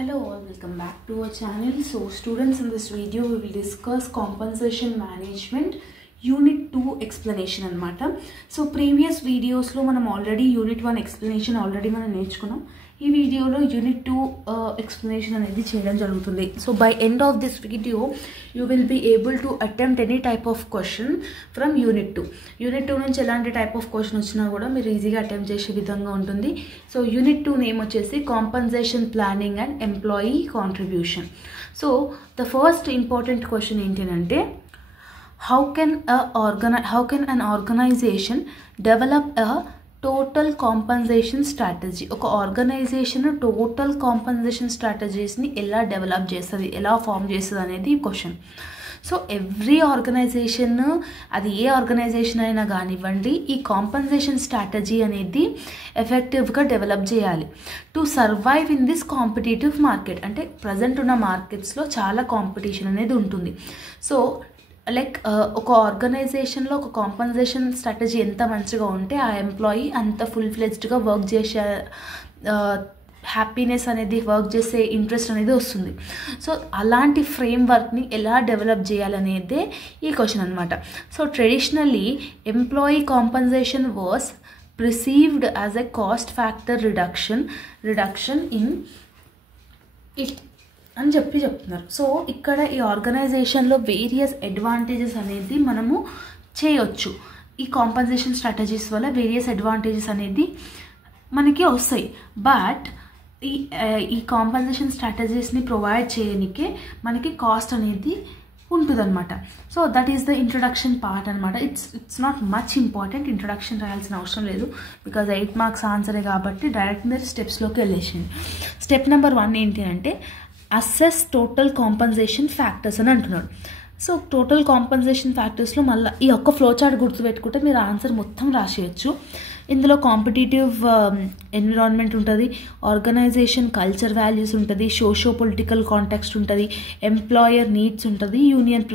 Hello all, welcome back to our channel. So students, in this video we will discuss compensation management unit 2 explanation anamata. So previous videos lo manam already unit 1 explanation already మనం నేర్చుకున్నాం. ఈ వీడియోలో unit 2 explanation అనేది చేయడం జరుగుతుంది. So by end of this video you will be able to attempt any type of question from unit 2. Unit 2 నుంచి ఎలాంటి type of question వచ్చినా కూడా మీరు ఈజీగా అటెంప్ట్ చేసే విధంగా ఉంటుంది. So unit 2 నేమ్ వచ్చేసి compensation planning and employee contribution. So the first important question ఏంటంటే how can an organization develop a total compensation strategy? ఒక ఆర్గనైజేషన్ టోటల్ కాంపన్సేషన్ స్ట్రాటజీస్ని ఎలా డెవలప్ చేస్తుంది, ఎలా ఫామ్ చేస్తుంది అనేది క్వశ్చన్. సో ఎవ్రీ ఆర్గనైజేషన్, అది ఏ organisation అయినా కానివ్వండి, ఈ కాంపన్సేషన్ స్ట్రాటజీ అనేది ఎఫెక్టివ్గా డెవలప్ చేయాలి to survive in this competitive market. అంటే ప్రజెంట్ ఉన్న మార్కెట్స్లో చాలా కాంపిటీషన్ అనేది ఉంటుంది. సో లైక్ ఒక ఆర్గనైజేషన్లో ఒక కాంపన్సేషన్ స్ట్రాటజీ ఎంత మంచిగా ఉంటే ఆ ఎంప్లాయీ అంత ఫుల్ ఫ్లెజ్డ్గా వర్క్ చేసే హ్యాపీనెస్ అనేది, వర్క్ చేసే ఇంట్రెస్ట్ అనేది వస్తుంది. సో అలాంటి ఫ్రేమ్వర్క్ని ఎలా డెవలప్ చేయాలనేదే ఈ క్వశ్చన్ అనమాట. So traditionally employee compensation was perceived as a cost factor reduction in it అని చెప్తున్నారు. సో ఇక్కడ ఈ ఆర్గనైజేషన్లో వేరియస్ అడ్వాంటేజెస్ అనేది మనము చేయొచ్చు. ఈ కాంపన్సేషన్ స్ట్రాటజీస్ వల్ల వేరియస్ అడ్వాంటేజెస్ అనేది మనకి వస్తాయి. బట్ ఈ కాంపన్సేషన్ స్ట్రాటజీస్ని ప్రొవైడ్ చేయడానికే మనకి కాస్ట్ అనేది ఉంటుందన్నమాట. So that is the introduction part అనమాట. It's not much important, introduction రాయాల్సిన అవసరం లేదు బికాజ్ 8 మార్క్స్ ఆన్సరే కాబట్టి డైరెక్ట్ మీరు స్టెప్స్లోకి వెళ్ళేసింది. స్టెప్ నెంబర్ 1 ఏంటి అంటే అసెస్ టోటల్ కాంపన్సేషన్ ఫ్యాక్టర్స్ అని అంటున్నాడు. సో టోటల్ కాంపన్సేషన్ ఫ్యాక్టర్స్లో మళ్ళీ ఈ ఒక్క ఫ్లో చార్ట్ గుర్తుపెట్టుకుంటే మీరు ఆన్సర్ మొత్తం రాసేయచ్చు. ఇందులో కాంపిటేటివ్ ఎన్విరాన్మెంట్ ఉంటుంది, ఆర్గనైజేషన్ కల్చర్ వాల్యూస్ ఉంటుంది, సోషో పొలిటికల్ కాంటెక్స్ట్ ఉంటుంది, ఎంప్లాయర్ నీడ్స్ ఉంటుంది, యూనియన్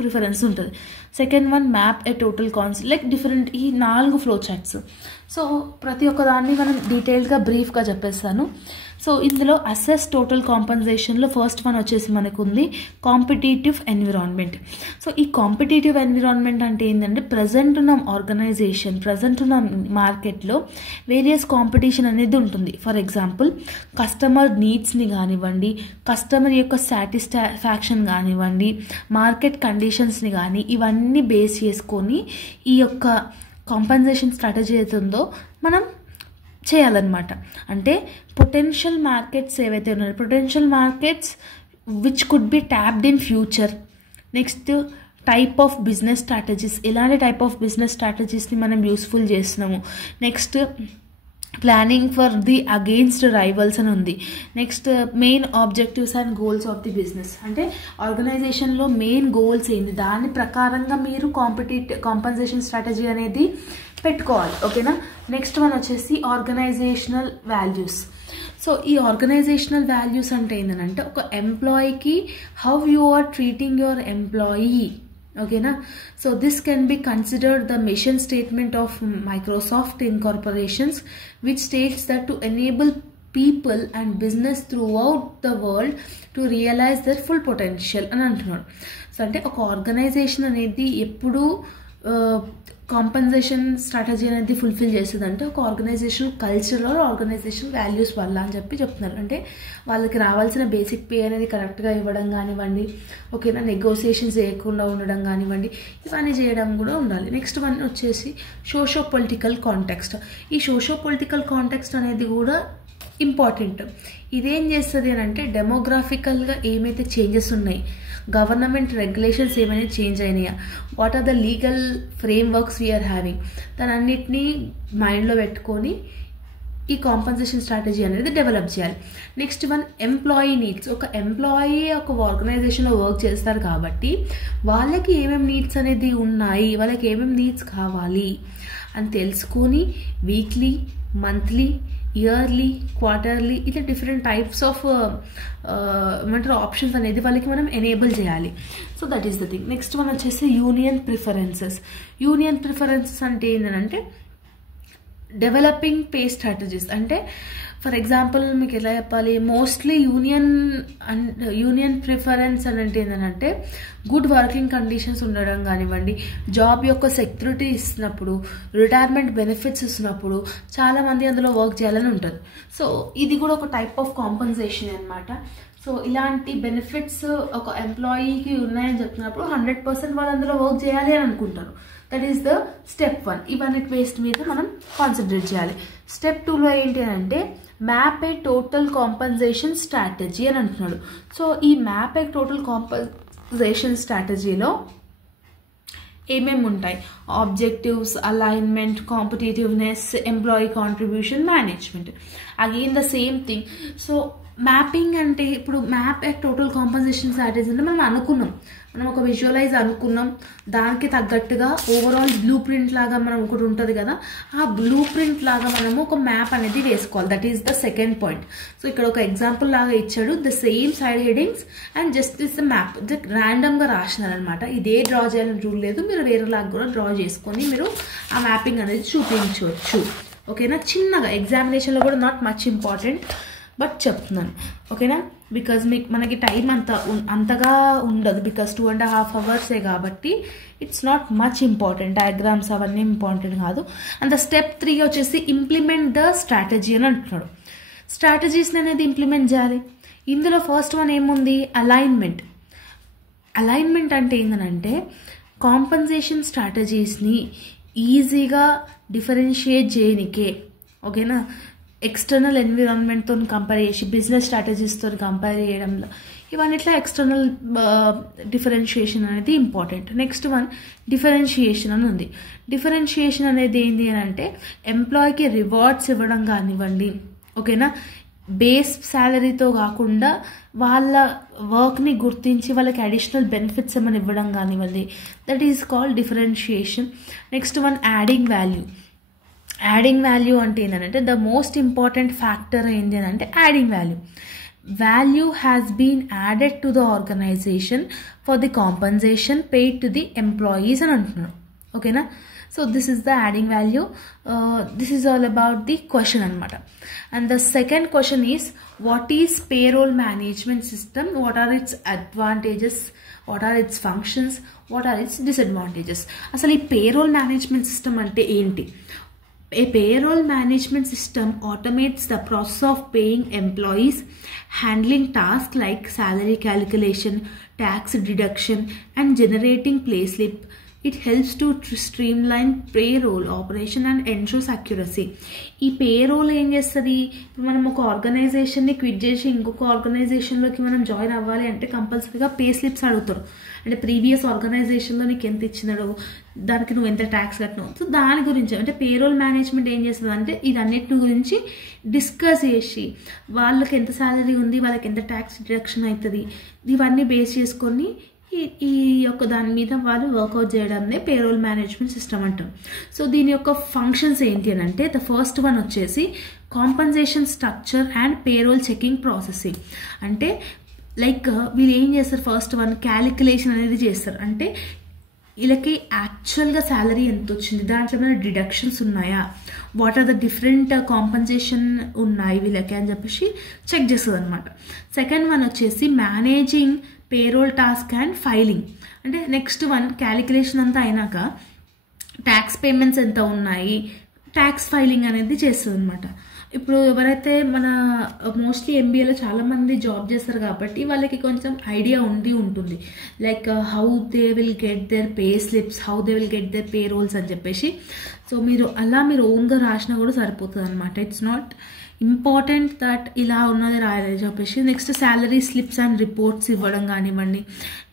ప్రిఫరెన్స్ ఉంటుంది. Second one map a total like different, ఈ 4 ఫ్లో చార్ట్స్. సో ప్రతి ఒక్క దాన్ని మనం డీటెయిల్గా బ్రీఫ్గా చెప్పేస్తాను. సో ఇందులో అసెస్ టోటల్ కాంపన్సేషన్లో ఫస్ట్ వన్ వచ్చేసి మనకు ఉంది కాంపిటేటివ్ ఎన్విరాన్మెంట్. సో ఈ కాంపిటేటివ్ ఎన్విరాన్మెంట్ అంటే ఏంటంటే ప్రజెంట్ ఉన్న ఆర్గనైజేషన్, ప్రజెంట్ ఉన్న మార్కెట్లో వేరియస్ కాంపిటీషన్ అనేది ఉంటుంది. ఫర్ ఎగ్జాంపుల్ కస్టమర్ నీడ్స్ని కానివ్వండి, కస్టమర్ యొక్క సాటిస్ఫాక్షన్ కానివ్వండి, మార్కెట్ కండిషన్స్ని కానీ ఇవన్నీ బేస్ చేసుకొని ఈ యొక్క కాంపన్సేషన్ స్ట్రాటజీ అయితే ఉందో మనం చేయాలన్నమాట. అంటే పొటెన్షియల్ మార్కెట్స్ ఏవైతే ఉన్నాయో, potential markets which could be tapped in future. Next type of business strategies, ఎలాంటి టైప్ ఆఫ్ బిజినెస్ స్ట్రాటజీస్ని మనం యూస్ఫుల్ చేస్తున్నాము. Next planning for the against rivals అని ఉంది. Next main objectives and goals of the business, అంటే ఆర్గనైజేషన్లో main goals ఏంటి, దాని ప్రకారంగా మీరు కాంపన్సేషన్ స్ట్రాటజీ అనేది పెట్టుకోవాలి. ఓకేనా. నెక్స్ట్ వన్ వచ్చేసి ఆర్గనైజేషనల్ వాల్యూస్. సో ఈ ఆర్గనైజేషనల్ వాల్యూస్ అంటే ఏంటంటే ఒక ఎంప్లాయీకి how you are treating your employee. ఓకేనా. So this can be considered the mission statement of Microsoft incorporations which states that to enable people and business throughout the world to realize their full potential అని అంటున్నాడు. So అంటే ఒక organisation అనేది ఎప్పుడు compensation strategy అనేది fulfil చేస్తుంది అంటే ఒక ఆర్గనైజేషన్ కల్చర్లో, ఆర్గనైజేషన్ వాల్యూస్ వల్ల అని చెప్తున్నారు. అంటే వాళ్ళకి రావాల్సిన బేసిక్ పే అనేది కరెక్ట్గా ఇవ్వడం కానివ్వండి, ఓకేనా, నెగోసియేషన్స్ చేయకుండా ఉండడం కానివ్వండి, ఇవన్నీ చేయడం కూడా ఉండాలి. నెక్స్ట్ వన్ వచ్చేసి సోషో పొలిటికల్ కాంటెక్స్ట్. ఈ సోషో పొలిటికల్ కాంటెక్స్ట్ అనేది కూడా ఇంపార్టెంట్. ఇదేం చేస్తుంది అని అంటే డెమోగ్రాఫికల్గా ఏమైతే చేంజెస్ ఉన్నాయి, గవర్నమెంట్ రెగ్యులేషన్స్ ఏమైనా చేంజ్ అయినాయా, what are the legal frameworks we are having, దానన్నిటినీ మైండ్లో పెట్టుకొని ఈ కాంపన్సేషన్ స్ట్రాటజీ అనేది డెవలప్ చేయాలి. Next one employee needs. ఒక ఎంప్లాయీ ఒక ఆర్గనైజేషన్లో వర్క్ చేస్తారు కాబట్టి వాళ్ళకి ఏమేమి నీడ్స్ అనేది ఉన్నాయి, వాళ్ళకి ఏమేమి నీడ్స్ కావాలి అని తెలుసుకొని వీక్లీ, మంత్లీ, ఇయర్లీ, క్వార్టర్లీ ఇట్లా డిఫరెంట్ టైప్స్ ఆఫ్ ఏమంటారు ఆప్షన్స్ అనేది వాళ్ళకి మనం ఎనేబుల్ చేయాలి. So that is the thing. Next one వచ్చేసి యూనియన్ ప్రిఫరెన్సెస్. యూనియన్ ప్రిఫరెన్సెస్ అంటే ఏంటంటే డెవలపింగ్ పే స్ట్రాటజీస్. అంటే ఫర్ ఎగ్జాంపుల్ మీకు ఎలా చెప్పాలి, మోస్ట్లీ యూనియన్ ప్రిఫరెన్స్ అని అంటే ఏంటంటే గుడ్ వర్కింగ్ కండిషన్స్ ఉండడం కానివ్వండి, జాబ్ యొక్క సెక్యూరిటీ ఇస్తున్నప్పుడు, రిటైర్మెంట్ బెనిఫిట్స్ ఇస్తున్నప్పుడు చాలామంది అందులో వర్క్ చేయాలని ఉంటుంది. సో ఇది కూడా ఒక టైప్ ఆఫ్ కాంపన్సేషన్ అనమాట. సో ఇలాంటి బెనిఫిట్స్ ఒక ఎంప్లాయీకి ఉన్నాయని చెప్తున్నప్పుడు 100% వాళ్ళు అందులో వర్క్ చేయాలి అని అనుకుంటారు. That is the step 1. ఇవన్నీ బేస్డ్ మీద మనం కాన్సన్ట్రేట్ చేయాలి. స్టెప్ 2లో ఏంటి అంటే map a total compensation strategy అని అంటున్నాడు. సో ఈ మ్యాప్ ఏ టోటల్ కాంపన్సేషన్ స్ట్రాటజీలో ఏమేమి ఉంటాయి, objectives, alignment, competitiveness, employee contribution, management. Again the same thing. So mapping అంటే ఇప్పుడు map a total compensation strategy అంటే మనం ఒక విజువలైజ్ అనుకున్నాం, దానికి తగ్గట్టుగా ఓవరాల్ బ్లూ ప్రింట్ లాగా మనం ఒకటి ఉంటుంది కదా, ఆ బ్లూ ప్రింట్ లాగా మనము ఒక మ్యాప్ అనేది వేసుకోవాలి. That is the second point. So ఇక్కడ ఒక ఎగ్జాంపుల్ లాగా ఇచ్చాడు, the same side headings and just this the map ర్యాండమ్గా రాసినారనమాట. ఇదే డ్రా చేయాలని రూల్ లేదు, మీరు వేరే లాగా కూడా డ్రా చేసుకొని మీరు ఆ మ్యాపింగ్ అనేది చూపించవచ్చు. ఓకేనా, చిన్నగా ఎగ్జామినేషన్లో కూడా నాట్ మచ్ ఇంపార్టెంట్ బట్ చెప్తున్నాను. ఓకేనా, బికాజ్ మనకి టైం అంతగా ఉండదు, బికాజ్ 2.5 hours కాబట్టి it's not much important. Diagrams అవన్నీ ఇంపార్టెంట్ కాదు. అండ్ ద స్టెప్ 3 వచ్చేసి ఇంప్లిమెంట్ ద స్ట్రాటజీ అని అంటున్నాడు. స్ట్రాటజీస్ని అనేది ఇంప్లిమెంట్ చేయాలి. ఇందులో ఫస్ట్ వన్ ఏముంది, అలైన్మెంట్. అలైన్మెంట్ అంటే ఏంటంటే కాంపన్సేషన్ స్ట్రాటజీస్ని ఈజీగా డిఫరెన్షియేట్ చేయనికే. ఓకేనా, ఎక్స్టర్నల్ ఎన్విరాన్మెంట్తో కంపేర్ చేసి బిజినెస్ స్ట్రాటజీస్తో కంపేర్ చేయడంలో ఇవన్నిట్లా ఎక్స్టర్నల్ డిఫరెన్షియేషన్ అనేది ఇంపార్టెంట్. నెక్స్ట్ వన్ డిఫరెన్షియేషన్ అని ఉంది. డిఫరెన్షియేషన్ అనేది ఏంటి అని అంటే ఎంప్లాయీకి రివార్డ్స్ ఇవ్వడం కానివ్వండి, ఓకేనా, బేస్ శాలరీతో కాకుండా వాళ్ళ వర్క్ని గుర్తించి వాళ్ళకి అడిషనల్ బెనిఫిట్స్ ఏమైనా ఇవ్వడం కానివ్వండి, that is called differentiation. Next one adding value. Adding value అంటే ఏంటంటే ద మోస్ట్ ఇంపార్టెంట్ ఫ్యాక్టర్ ఏంటి అని అంటే adding value. Value has been added to the organization for the compensation paid to the employees అని అంటున్నాడు. ఓకేనా, so this is the adding value. This is all about the question అనమాట. And the second question is what is payroll management system, what are its advantages, what are its functions, what are its disadvantages. అసలు ఈ payroll management system అంటే ఏంటి? A payroll management system automates the process of paying employees, handling tasks like salary calculation, tax deduction, and generating payslip. It helps to streamline payroll operation and ensures accuracy. ఈ payroll ఏం చేస్తుంది, మనం ఒక ఆర్గనైజేషన్ని quit చేసి ఇంకొక ఆర్గనైజేషన్లోకి మనం join అవ్వాలి అంటే కంపల్సరీగా పే స్లిప్స్ అడుగుతారు. అంటే ప్రీవియస్ ఆర్గనైజేషన్లో నీకు ఎంత ఇచ్చినాడు, దానికి నువ్వు ఎంత ట్యాక్స్ కట్టినావు. సో దాని గురించి అంటే పేరోల్ మేనేజ్మెంట్ ఏం చేస్తుంది అంటే ఇదన్నిటి గురించి డిస్కస్ చేసి వాళ్ళకి ఎంత శాలరీ ఉంది, వాళ్ళకి ఎంత ట్యాక్స్ డిడక్షన్ అవుతుంది, ఇవన్నీ బేస్ చేసుకొని ఈ యొక్క దాని మీద వాళ్ళు వర్కౌట్ చేయడాన్ని పేరోల్ మేనేజ్మెంట్ సిస్టమ్ అంటాం. సో దీని యొక్క ఫంక్షన్స్ ఏంటి అని అంటే ద ఫస్ట్ వన్ వచ్చేసి compensation structure and payroll checking processing. అంటే లైక్ వీళ్ళు ఏం చేస్తారు, ఫస్ట్ వన్ క్యాలిక్యులేషన్ అనేది చేస్తారు. అంటే వీళ్ళకి యాక్చువల్గా శాలరీ ఎంత వచ్చింది, దాంట్లో ఏమైనా డిడక్షన్స్ ఉన్నాయా, what are the different compensation ఉన్నాయి వీళ్ళకి అని చెప్పేసి చెక్ చేస్తుంది అనమాట. సెకండ్ వన్ వచ్చేసి managing payroll task and filing. అంటే నెక్స్ట్ వన్ క్యాలిక్యులేషన్ అంతా అయినాక ట్యాక్స్ పేమెంట్స్ ఎంత ఉన్నాయి, ట్యాక్స్ ఫైలింగ్ అనేది చేస్తుంది అనమాట. ఇప్పుడు ఎవరైతే మన మోస్ట్లీ ఎంబీఏలో చాలామంది జాబ్ చేస్తారు కాబట్టి వాళ్ళకి కొంచెం ఐడియా ఉంటుంది, like how they will get their pay slips, how they will get their payrolls అని చెప్పేసి. సో మీరు ఓన్గా రాసినా కూడా సరిపోతుంది అనమాట. ఇట్స్ నాట్ ఇంపార్టెంట్ దట్ ఇలా ఉన్నది రాయాలని చెప్పేసి. Next salary slips and reports ఇవ్వడం కానివ్వండి,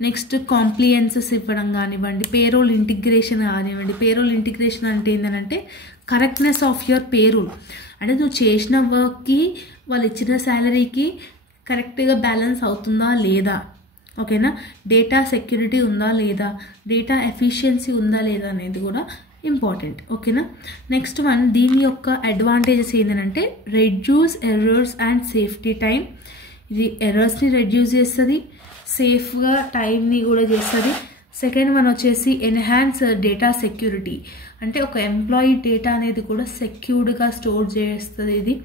నెక్స్ట్ కాంప్లియన్సెస్ ఇవ్వడం కానివ్వండి, పేరోల్ ఇంటిగ్రేషన్ కానివ్వండి. పేరోల్ ఇంటిగ్రేషన్ అంటే ఏంటంటే కరెక్ట్నెస్ ఆఫ్ యువర్ పేరోల్. అంటే నువ్వు చేసిన వర్క్కి వాళ్ళు ఇచ్చిన శాలరీకి కరెక్ట్గా బ్యాలెన్స్ అవుతుందా లేదా, ఓకేనా, డేటా సెక్యూరిటీ ఉందా లేదా, డేటా ఎఫిషియన్సీ ఉందా లేదా అనేది కూడా ఇంపార్టెంట్. ఓకేనా, నెక్స్ట్ వన్ దీని యొక్క అడ్వాంటేజెస్ ఏంటంటే reduce errors and safety time. ఇది ఎర్రర్స్ని రెడ్యూస్ చేస్తుంది, సేఫ్గా టైంని కూడా చేస్తుంది, సెకండ్ వన్ వచ్చేసి ఎన్హాన్స్ డేటా సెక్యూరిటీ, అంటే ఒక ఎంప్లాయీ డేటా అనేది కూడా సెక్యూర్డ్గా స్టోర్ చేస్తుంది ఇది.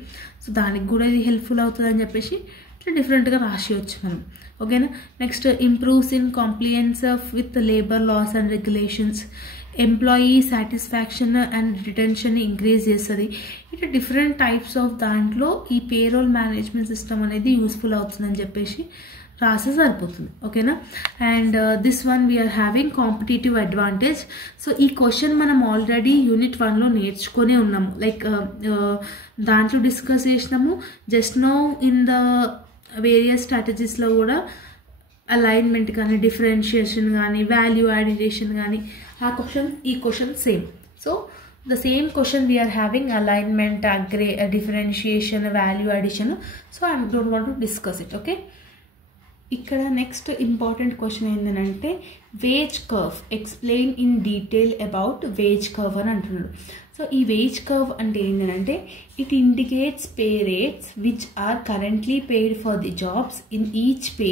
సో దానికి కూడా ఇది హెల్ప్ఫుల్ అవుతుంది అని చెప్పేసి ఇట్లా డిఫరెంట్గా రాసివచ్చు మనం. ఓకేనా. Next improves in compliance with labour laws and regulations, employee satisfaction and retention increase చేస్తుంది. ఇట్లా డిఫరెంట్ టైప్స్ ఆఫ్ దాంట్లో ఈ పేరోల్ మేనేజ్మెంట్ సిస్టమ్ అనేది యూస్ఫుల్ అవుతుందని చెప్పేసి రాసే సరిపోతుంది. ఓకేనా. And this one we are having competitive advantage. So ఈ క్వశ్చన్ మనం ఆల్రెడీ యూనిట్ 1లో నేర్చుకునే ఉన్నాము, లైక్ దాంట్లో డిస్కస్ చేసినాము. Just know in the various స్ట్రాటజీస్లో కూడా అలైన్మెంట్ కానీ డిఫరెన్షియేషన్ కానీ వాల్యూ అడిషన్ కానీ ఆ క్వశ్చన్ ఈ question same. So the same question we are having alignment, differentiation, value addition. So I don't want to discuss it. Okay. ఇక్కడ next important question ఏంటంటే wage curve, explain in detail about wage curve అని అంటున్నాడు. So ఈ wage curve అంటే ఏంటంటే it indicates pay rates which are currently paid for the jobs in each pay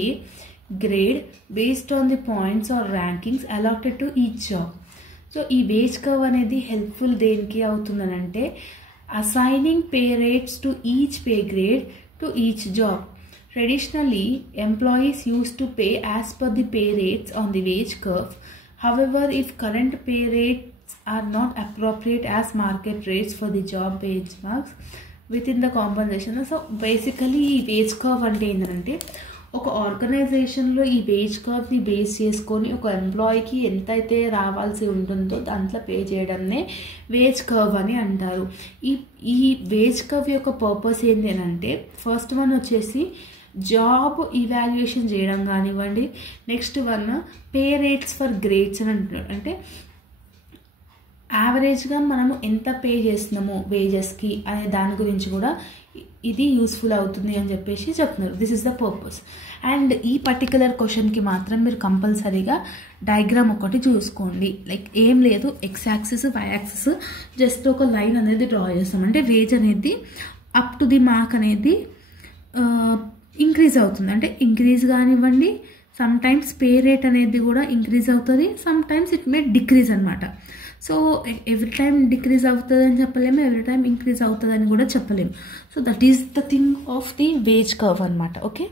grade based on the points or rankings allotted to each job. So ఈ wage curve అనేది helpful దేనికి అవుతుందనంటే assigning pay rates to each pay grade to each job. Traditionally, employees used to pay as per the pay rates on the wage curve. However, if current pay rates are not appropriate as market rates for the job benchmarks within the compensation. So basically ఈ wage curve అంటే ఏంటంటే ఒక ఆర్గనైజేషన్లో ఈ veg కర్వ్ని base చేసుకొని ఒక ఎంప్లాయీకి ఎంతైతే రావాల్సి ఉంటుందో దాంట్లో పే చేయడంనే వేజ్ కర్వ్ అని అంటారు. ఈ వేజ్ కర్వ్ యొక్క పర్పస్ ఏంటి అంటే ఫస్ట్ వన్ వచ్చేసి జాబ్ ఇవాల్యుయేషన్ చేయడం కానివ్వండి. Next one pay rates for grades అని అంటున్నాడు, అంటే యావరేజ్గా మనము ఎంత పే చేస్తున్నాము వేజెస్కి అనే దాని గురించి కూడా ఇది యూస్ఫుల్ అవుతుంది అని చెప్పేసి చెప్తున్నారు. This is the purpose. And ఈ పర్టికులర్ క్వశ్చన్కి మాత్రం మీరు కంపల్సరీగా డయాగ్రామ్ ఒకటి చూసుకోండి. లైక్ ఏం లేదు, X axis Y axis just ఒక లైన్ అనేది డ్రా చేస్తాం. అంటే వేజ్ అనేది అప్ టు ది మార్క్ అనేది ఇంక్రీజ్ అవుతుంది, అంటే ఇంక్రీజ్ కానివ్వండి. సమ్ టైమ్స్ పే రేట్ అనేది కూడా ఇంక్రీజ్ అవుతుంది, some times it may decrease అనమాట. సో ఎవ్రీ టైం డిక్రీజ్ అవుతుంది అని చెప్పలేము, ఎవ్రీ టైం ఇంక్రీజ్ అవుతుంది అని కూడా చెప్పలేము. So that is the thing of the wage curve అనమాట. ఓకే.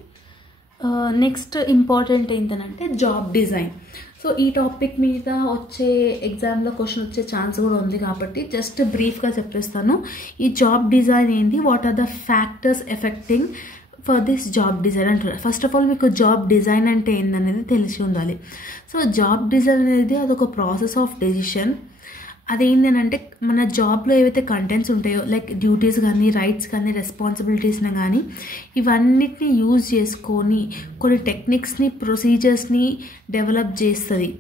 నెక్స్ట్ ఇంపార్టెంట్ ఏంటంటే జాబ్ డిజైన్. సో ఈ టాపిక్ మీద వచ్చే ఎగ్జామ్లో క్వశ్చన్ వచ్చే ఛాన్స్ కూడా ఉంది కాబట్టి జస్ట్ బ్రీఫ్గా చెప్పేస్తాను. ఈ జాబ్ డిజైన్ ఏంటి, what are the factors affecting for this job design అంటున్నారు. ఫస్ట్ ఆఫ్ ఆల్ మీకు జాబ్ డిజైన్ అంటే ఏందనేది తెలిసి ఉండాలి. సో జాబ్ డిజైన్ అనేది అదొక ప్రాసెస్ ఆఫ్ డెసిషన్. అదేంటంటే మన జాబ్లో ఏవైతే కంటెంట్స్ ఉంటాయో లైక్ డ్యూటీస్ కానీ రైట్స్ కానీ రెస్పాన్సిబిలిటీస్ని కానీ ఇవన్నిటిని యూజ్ చేసుకొని కొన్ని టెక్నిక్స్ని ప్రొసీజర్స్ని డెవలప్ చేస్తుంది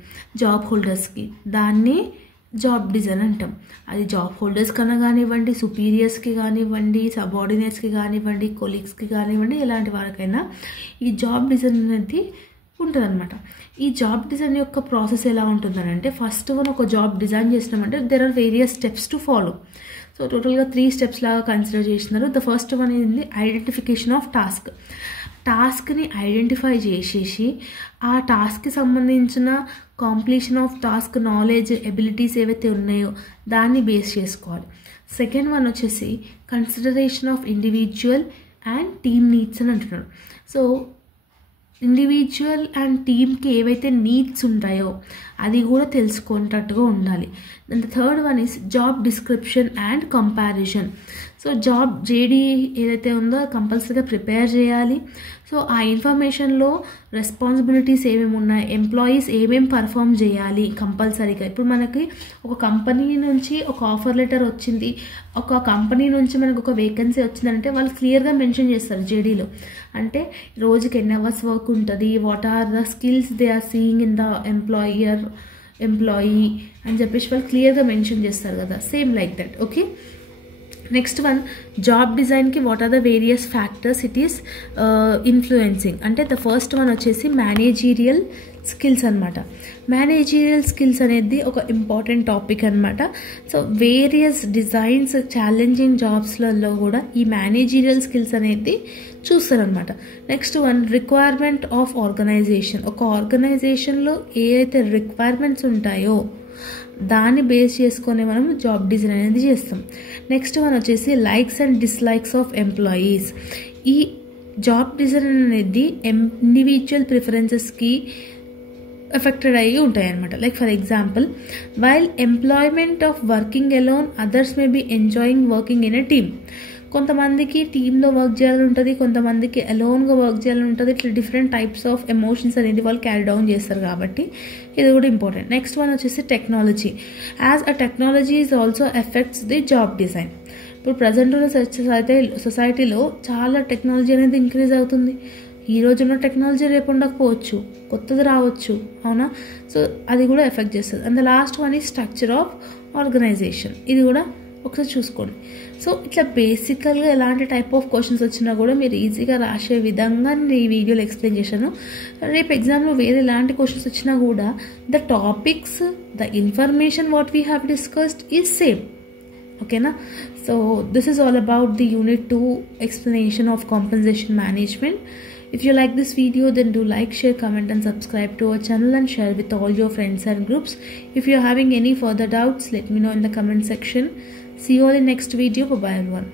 జాబ్ హోల్డర్స్కి. దాన్ని జాబ్ డిజైన్ అంటాం. అది జాబ్ హోల్డర్స్ కన్నా కానివ్వండి, సుపీరియర్స్కి కానివ్వండి, సబార్డినేట్స్కి కానివ్వండి, కొలీగ్స్కి కానివ్వండి, ఎలాంటి వారికైనా ఈ జాబ్ డిజైన్ అనేది ఉంటుంది అనమాట. ఈ జాబ్ డిజైన్ యొక్క ప్రాసెస్ ఎలా ఉంటుందనంటే ఫస్ట్ మనం ఒక జాబ్ డిజైన్ చేసినామంటే there are various steps to follow. So టోటల్గా 3 స్టెప్స్ లాగా కన్సిడర్ చేసినారు. ద ఫస్ట్ వన్ ఏంది ఐడెంటిఫికేషన్ ఆఫ్ టాస్క్. టాస్క్ని ఐడెంటిఫై చేసేసి ఆ టాస్క్కి సంబంధించిన completion of task knowledge abilities ఏవైతే ఉన్నాయో దాన్ని బేస్ చేసుకోవాలి. సెకండ్ వన్ వచ్చేసి consideration of individual and team needs అని అంటున్నాడు. సో ఇండివిజువల్ అండ్ టీమ్కి ఏవైతే నీడ్స్ ఉంటాయో అది కూడా తెలుసుకునేటట్టుగా ఉండాలి. And third one is job description and comparison. So job JD ఏదైతే ఉందో కంపల్సరీగా ప్రిపేర్ చేయాలి. సో ఆ ఇన్ఫర్మేషన్లో రెస్పాన్సిబిలిటీస్ ఏమేమి ఉన్నాయి, ఎంప్లాయీస్ ఏమేమి పర్ఫామ్ చేయాలి కంపల్సరీగా. ఇప్పుడు మనకి ఒక కంపెనీ నుంచి ఒక ఆఫర్ లెటర్ వచ్చింది, ఒక కంపెనీ నుంచి మనకు ఒక వేకెన్సీ వచ్చిందంటే వాళ్ళు క్లియర్గా మెన్షన్ చేస్తారు జేడీలో. అంటే రోజుకి ఎన్ని అవర్స్ వర్క్ ఉంటుంది, what are the skills they are seeing in the employee అని చెప్పేసి వాళ్ళు క్లియర్గా మెన్షన్ చేస్తారు కదా. Same like that. Okay. Next one job డిజైన్కి what are the various factors it is influencing. అంటే ద ఫస్ట్ వన్ వచ్చేసి మేనేజీరియల్ స్కిల్స్ అనమాట. మేనేజీరియల్ స్కిల్స్ అనేది ఒక ఇంపార్టెంట్ టాపిక్ అనమాట. సో వేరియస్ డిజైన్స్ ఛాలెంజింగ్ జాబ్స్లలో కూడా ఈ మేనేజీరియల్ స్కిల్స్ అనేది చూస్తారనమాట. Next one, requirement of organisation. ఒక ఆర్గనైజేషన్లో ఏ అయితే రిక్వైర్మెంట్స్ ఉంటాయో దాన్ని బేస్ చేసుకొని మనం జాబ్ డిజైన్ అనేది చేస్తాం. నెక్స్ట్ వన్ వచ్చేసి likes and dislikes of employees. ఈ జాబ్ డిజైన్ అనేది ఇండివిజువల్ ప్రిఫరెన్సెస్కి ఎఫెక్టెడ్ అయ్యి ఉంటాయి అనమాట. Like for example, while employment of working alone, others may be enjoying working in a team. కొంతమందికి టీంలో వర్క్ చేయాలని ఉంటుంది, కొంతమందికి అలోన్గా వర్క్ చేయాలని ఉంటుంది. ఇట్లా డిఫరెంట్ టైప్స్ ఆఫ్ ఎమోషన్స్ అనేది వాళ్ళు క్యారీ డౌన్ చేస్తారు కాబట్టి ఇది కూడా ఇంపార్టెంట్. నెక్స్ట్ వన్ వచ్చేసి technology. As a technology is also effects the job design. ఇప్పుడు ప్రజెంట్ ఉన్న సొసైటీలో చాలా టెక్నాలజీ అనేది ఇంక్రీజ్ అవుతుంది. ఈ రోజున్న టెక్నాలజీ రేపు ఉండకపోవచ్చు, కొత్తది రావచ్చు, అవునా? సో అది కూడా ఎఫెక్ట్ చేస్తుంది. అండ్ ద లాస్ట్ వన్ ఈ స్ట్రక్చర్ ఆఫ్ ఆర్గనైజేషన్. ఇది కూడా ఒకసారి చూసుకోండి. సో ఇట్లా బేసికల్గా ఎలాంటి టైప్ ఆఫ్ క్వశ్చన్స్ వచ్చినా కూడా మీరు ఈజీగా రాసే విధంగా నేను ఈ వీడియోలో ఎక్స్ప్లెయిన్ చేశాను. రేపు ఎగ్జామ్లో వేరే ఎలాంటి క్వశ్చన్స్ వచ్చినా కూడా the topics, the information what we have discussed is same. ఓకేనా? So this is all about the unit 2 explanation of compensation management. If you like this video, then do like, share, comment and subscribe to our channel and share with all your friends and groups. If you're having any further doubts, let me know in the comment section. See you all in next video. Bye bye everyone.